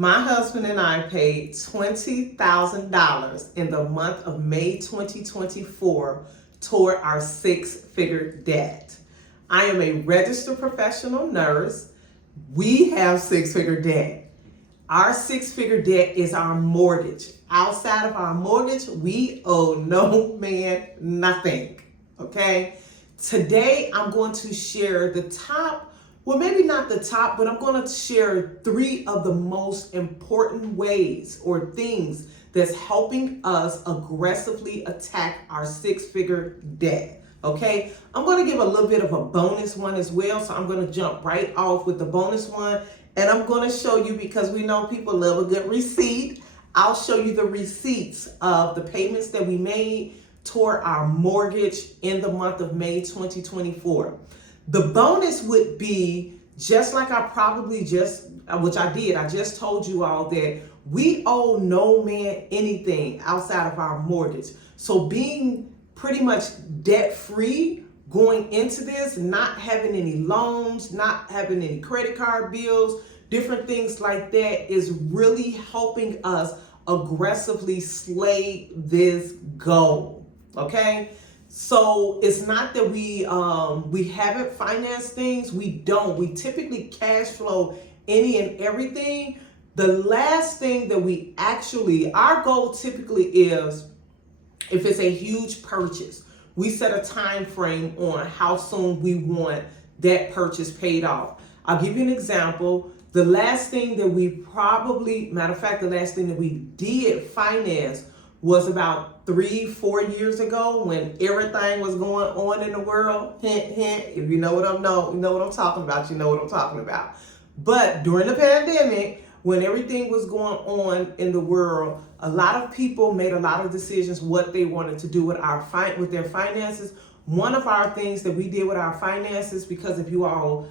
My husband and I paid $20,000 in the month of May 2024 toward our six-figure debt. I am a registered professional nurse. We have six-figure debt. Our six-figure debt is our mortgage. Outside of our mortgage, we owe no man nothing. Okay? Today, I'm going to share the top, well, maybe not the top, but I'm going to share 3 of the most important ways or things that's helping us aggressively attack our six-figure debt. Okay, I'm going to give a little bit of a bonus one as well. So I'm going to jump right off with the bonus one. And I'm going to show you, because we know people love a good receipt. I'll show you the receipts of the payments that we made toward our mortgage in the month of May 2024. The bonus would be, just like I probably just, which I did, I just told you all that we owe no man anything outside of our mortgage. So being pretty much debt free going into this, not having any loans, not having any credit card bills, different things like that, is really helping us aggressively slay this goal. Okay, so it's not that we haven't financed things. We don't. We typically cash flow any and everything. The last thing that we actually, our goal typically is, if it's a huge purchase, we set a time frame on how soon we want that purchase paid off. I'll give you an example. The last thing that we probably, matter of fact, the last thing that we did finance was about 3-4 years ago, when everything was going on in the world. Hint, hint. If you know what I'm talking about, you know what I'm talking about. But during the pandemic, when everything was going on in the world, a lot of people made a lot of decisions what they wanted to do with their finances. One of our things that we did with our finances, because if you all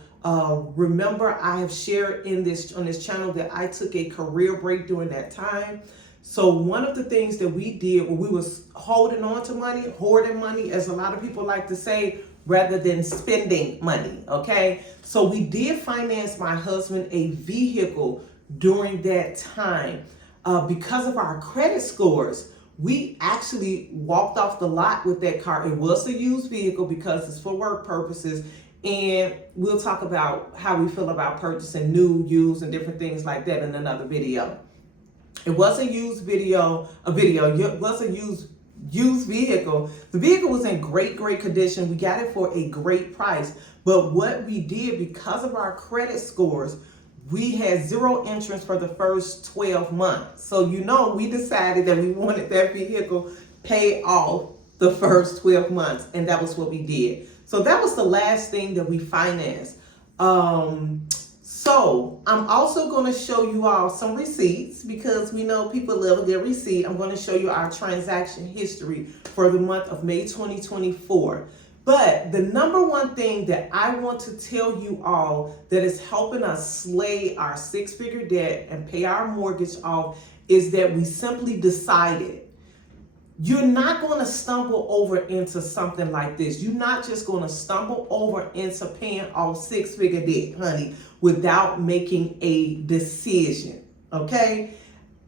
remember, I have shared on this channel that I took a career break during that time. So one of the things that we did, when we was holding on to money, hoarding money, as a lot of people like to say, rather than spending money. Okay, so we did finance my husband a vehicle during that time. Because of our credit scores, we actually walked off the lot with that car. It was a used vehicle because it's for work purposes. And we'll talk about how we feel about purchasing new, used, and different things like that in another video. It was a used vehicle. The vehicle was in great condition. We got it for a great price. But what we did, because of our credit scores, we had 0 interest for the first 12 months. So, we decided that we wanted that vehicle paid off the first 12 months. And that was what we did. So that was the last thing that we financed. So I'm also going to show you all some receipts, because we know people love a good receipt. I'm going to show you our transaction history for the month of May 2024. But the number one thing that I want to tell you all that is helping us slay our six-figure debt and pay our mortgage off is that we simply decided. You're not going to stumble over into something like this. You're not just going to stumble over into paying off six-figure debt, honey, without making a decision, okay?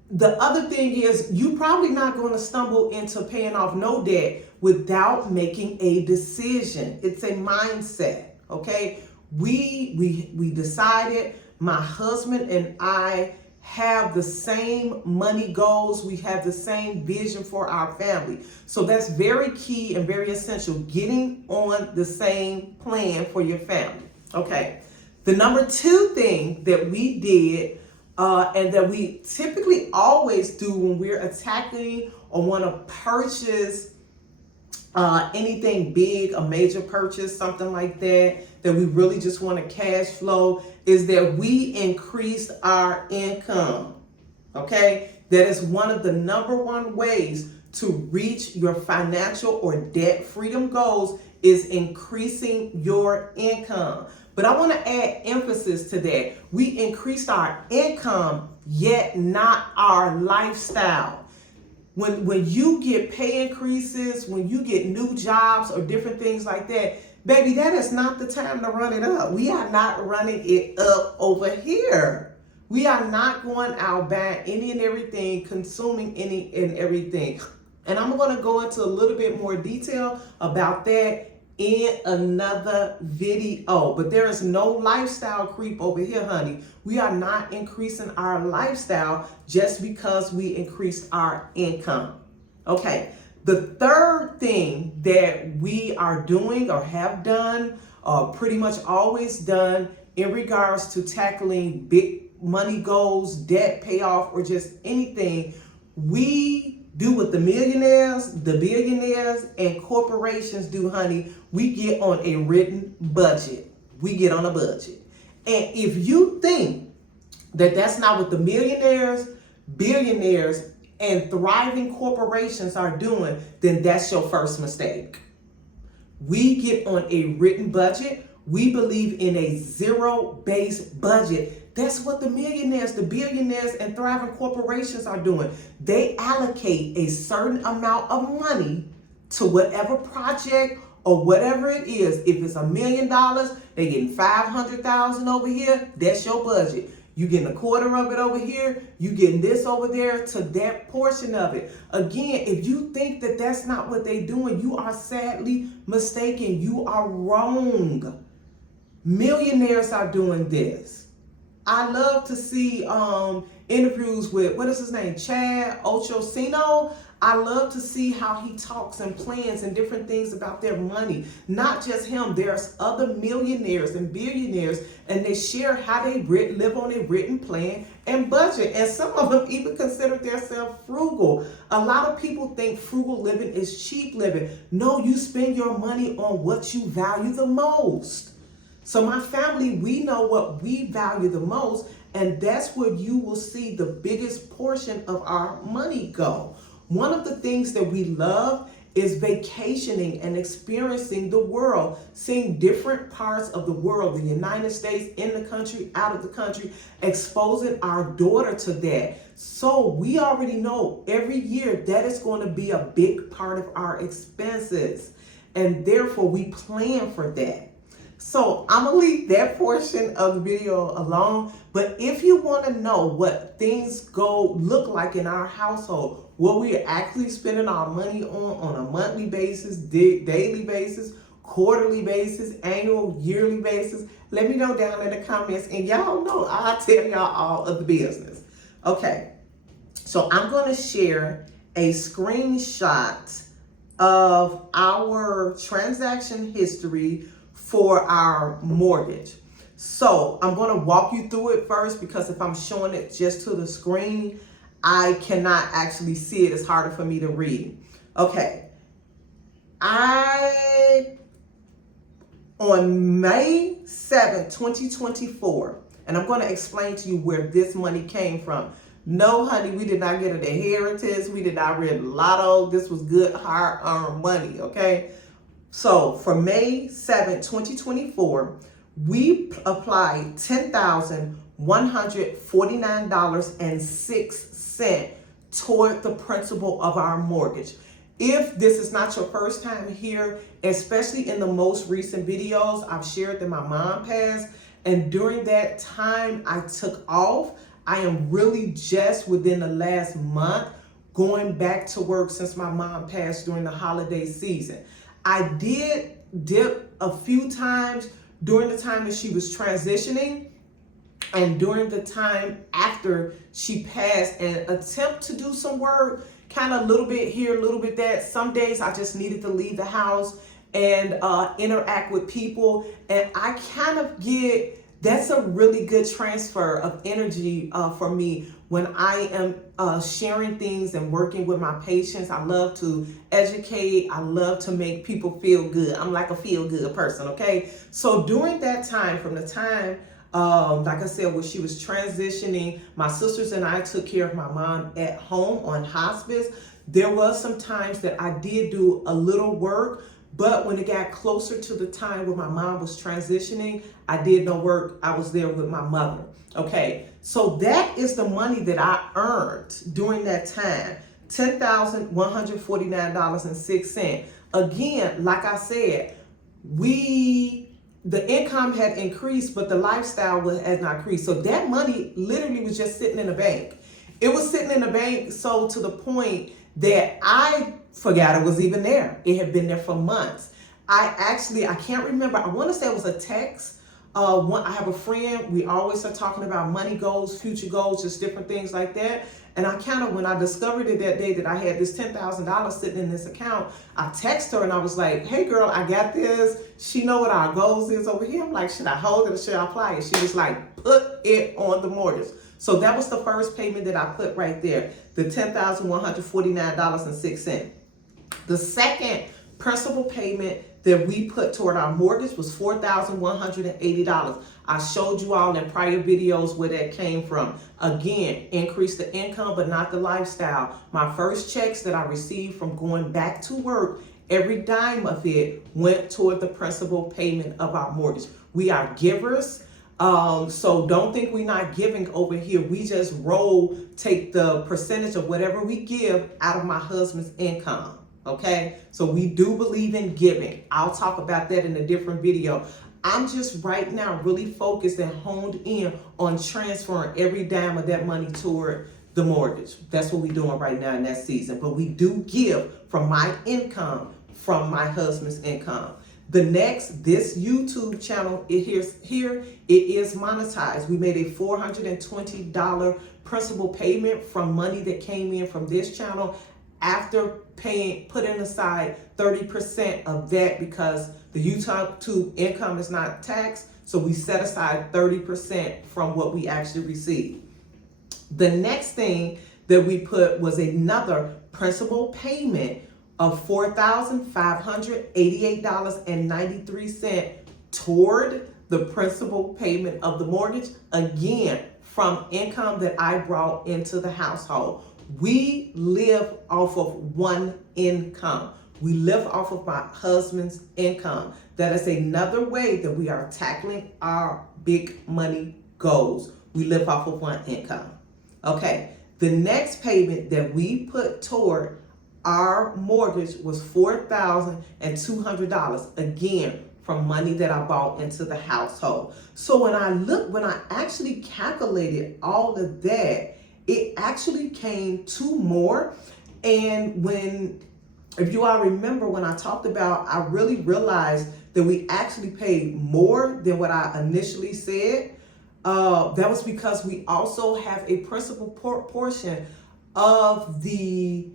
The other thing is, you're probably not going to stumble into paying off no debt without making a decision. It's a mindset, okay? We decided, my husband and I have the same money goals. We have the same vision for our family. So that's very key and very essential, getting on the same plan for your family. Okay. The number 2 thing that we did, and that we typically always do when we're attacking or want to purchase anything big, a major purchase, something like that we really just want to cash flow, is that we increased our income. Okay, that is one of the number 1 ways to reach your financial or debt freedom goals, is increasing your income. But I want to add emphasis to that. We increased our income, yet not our lifestyle. When you get pay increases, when you get new jobs or different things like that, baby, that is not the time to run it up. We are not running it up over here. We are not going out buying any and everything, consuming any and everything. And I'm going to go into a little bit more detail about that in another video. But there is no lifestyle creep over here, honey. We are not increasing our lifestyle just because we increased our income. Okay. The third thing that we are doing or have done, pretty much always done in regards to tackling big money goals, debt payoff, or just anything, we do what the millionaires, the billionaires, and corporations do, honey. We get on a written budget. We get on a budget. And if you think that that's not what the millionaires, billionaires, and thriving corporations are doing, then that's your first mistake. We get on a written budget. We believe in a zero-based budget. That's what the millionaires, the billionaires, and thriving corporations are doing. They allocate a certain amount of money to whatever project or whatever it is. If it's $1 million, they're getting $500,000 over here. That's your budget. You getting a quarter of it over here. You getting this over there to that portion of it. Again, if you think that that's not what they're doing, you are sadly mistaken. You are wrong. Millionaires are doing this. I love to see interviews with, what is his name, Chad Ochocinco. I love to see how he talks and plans and different things about their money. Not just him. There's other millionaires and billionaires, and they share how they live on a written plan and budget. And some of them even consider themselves frugal. A lot of people think frugal living is cheap living. No, you spend your money on what you value the most. So my family, we know what we value the most, and that's where you will see the biggest portion of our money go. One of the things that we love is vacationing and experiencing the world, seeing different parts of the world, the United States, in the country, out of the country, exposing our daughter to that. So we already know every year that is going to be a big part of our expenses, and therefore we plan for that. So I'm going to leave that portion of the video alone. But if you want to know what things look like in our household, what we're actually spending our money on a monthly basis, daily basis, quarterly basis, annual, yearly basis, let me know down in the comments. And y'all know I'll tell y'all all of the business. Okay, so I'm going to share a screenshot of our transaction history for our mortgage. So I'm going to walk you through it first, because if I'm showing it just to the screen, I cannot actually see it. It's harder for me to read. Okay. On May 7th, 2024, and I'm going to explain to you where this money came from. No, honey, we did not get an inheritance. We did not read lotto. This was good, hard-earned money, okay? So for May 7th, 2024, we applied $10,149.06 toward the principal of our mortgage. If this is not your first time here, especially in the most recent videos, I've shared that my mom passed, and during that time I took off. I am really just within the last month going back to work since my mom passed during the holiday season. I did dip a few times during the time that she was transitioning and during the time after she passed, and attempt to do some work, kind of a little bit here, a little bit that. Some days I just needed to leave the house and interact with people, and I kind of that's a really good transfer of energy for me when I am sharing things and working with my patients. I love to educate. I love to make people feel good. I'm like a feel-good person, okay? So during that time, from the time, like I said, when she was transitioning, my sisters and I took care of my mom at home on hospice. There was some times that I did do a little work, but when it got closer to the time when my mom was transitioning, I did no work. I was there with my mother. Okay, so that is the money that I earned during that time, $10,149.06. Again, like I said, we the income had increased, but the lifestyle has not increased. So that money literally was just sitting in the bank. It was sitting in the bank, so to the point that I forgot it was even there. It had been there for months. I can't remember. I want to say it was a text. I have a friend. We always are talking about money goals, future goals, just different things like that. And when I discovered it that day that I had this $10,000 sitting in this account, I texted her and I was like, hey girl, I got this. She know what our goals is over here. I'm like, should I hold it or should I apply it? She was like, put it on the mortgage. So that was the first payment that I put right there, the $10,149.06. The second principal payment that we put toward our mortgage was $4,180. I showed you all in prior videos where that came from. Again, increase the income, but not the lifestyle. My first checks that I received from going back to work, every dime of it went toward the principal payment of our mortgage. We are givers. So don't think we're not giving over here. We just take the percentage of whatever we give out of my husband's income. Okay, so we do believe in giving. I'll talk about that in a different video. I'm just right now really focused and honed in on transferring every dime of that money toward the mortgage. That's what we're doing right now in that season. But we do give from my income, from my husband's income. This YouTube channel, it is monetized. We made a $420 principal payment from money that came in from this channel after putting aside 30% of that because the YouTube income is not taxed. So we set aside 30% from what we actually received. The next thing that we put was another principal payment of $4,588.93 toward the principal payment of the mortgage, again, from income that I brought into the household. We live off of one income. We live off of my husband's income. That is another way that we are tackling our big money goals. We live off of one income. Okay, the next payment that we put toward our mortgage was $4,200, again, from money that I bought into the household. So when I actually calculated all of that, it actually came to more. And if you all remember when I talked about, I really realized that we actually paid more than what I initially said. That was because we also have a principal portion of the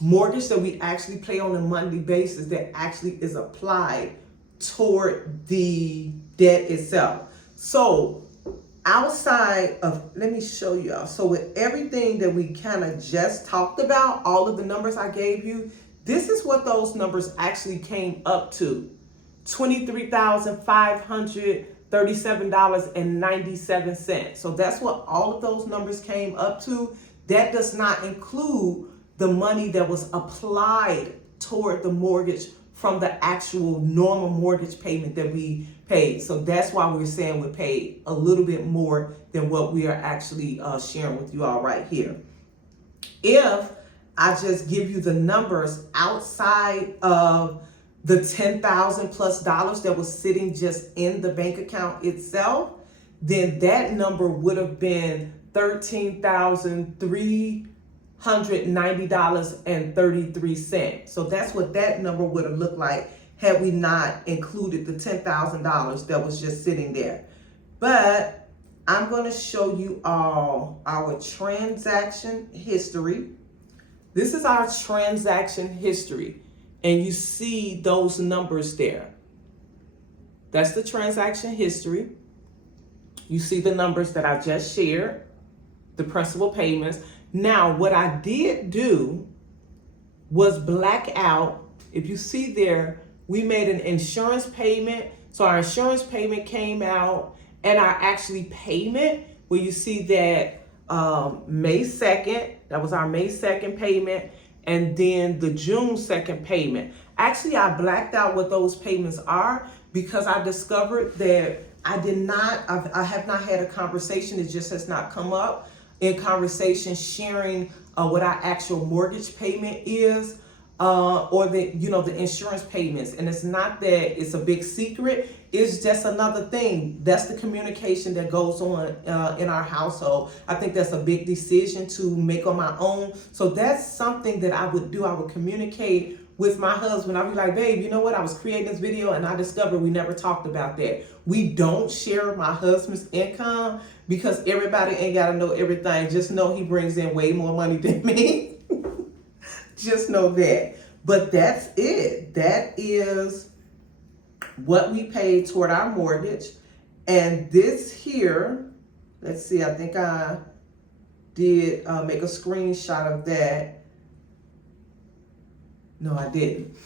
mortgage that we actually pay on a monthly basis that actually is applied toward the debt itself. So outside of, let me show you all. So with everything that we kind of just talked about, all of the numbers I gave you, this is what those numbers actually came up to. $23,537.97. So that's what all of those numbers came up to. That does not include the money that was applied toward the mortgage from the actual normal mortgage payment that we paid. So that's why we're saying we paid a little bit more than what we are actually sharing with you all right here. If I just give you the numbers outside of the $10,000 plus that was sitting just in the bank account itself, then that number would have been $13,390.33. So that's what that number would have looked like had we not included the $10,000 that was just sitting there. But I'm going to show you all our transaction history. This is our transaction history, and you see those numbers there. That's the transaction history. You see the numbers that I just shared, the principal payments. Now, what I did do was black out. If you see there, we made an insurance payment. So our insurance payment came out, and our actually payment, where you see that May 2nd, that was our May 2nd payment, and then the June 2nd payment. Actually, I blacked out what those payments are because I discovered that I have not had a conversation. It just has not come up in conversation sharing what our actual mortgage payment is. or the insurance payments. And it's not that it's a big secret. It's just another thing. That's the communication that goes on in our household. I think that's a big decision to make on my own. So that's something that I would do. I would communicate with my husband. I'd be like, babe, you know what? I was creating this video and I discovered we never talked about that. We don't share my husband's income because everybody ain't got to know everything. Just know he brings in way more money than me. Just know that. But that's it. That is what we paid toward our mortgage. And this here, let's see, I think I did make a screenshot of that. No, I didn't.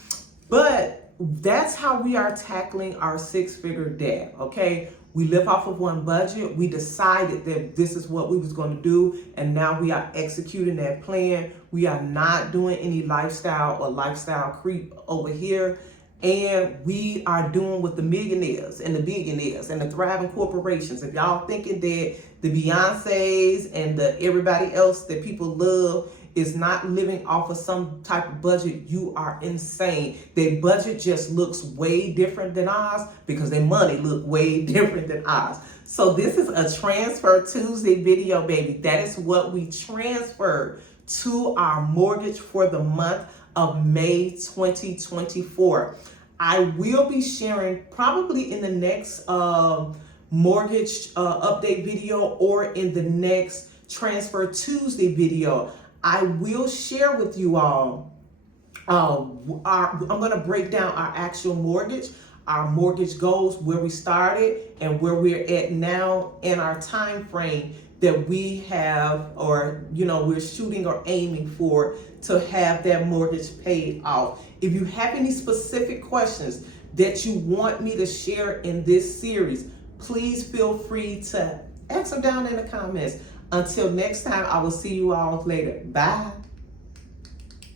But that's how we are tackling our 6-figure debt, okay? We live off of one budget. We decided that this is what we was going to do, and now we are executing that plan. We are not doing any lifestyle creep over here. And we are doing what the millionaires and the billionaires and the thriving corporations. If y'all thinking that the Beyoncés and the everybody else that people love is not living off of some type of budget, you are insane. Their budget just looks way different than ours because their money look way different than ours. So this is a Transfer Tuesday video, baby. That is what we transferred to our mortgage for the month of May 2024. I will be sharing probably in the next mortgage update video or in the next Transfer Tuesday video. I will share with you all, I'm going to break down our actual mortgage, our mortgage goals, where we started and where we're at now, and our time frame that we have, or we're shooting or aiming for to have that mortgage paid off. If you have any specific questions that you want me to share in this series, please feel free to ask them down in the comments. Until next time, I will see you all later. Bye.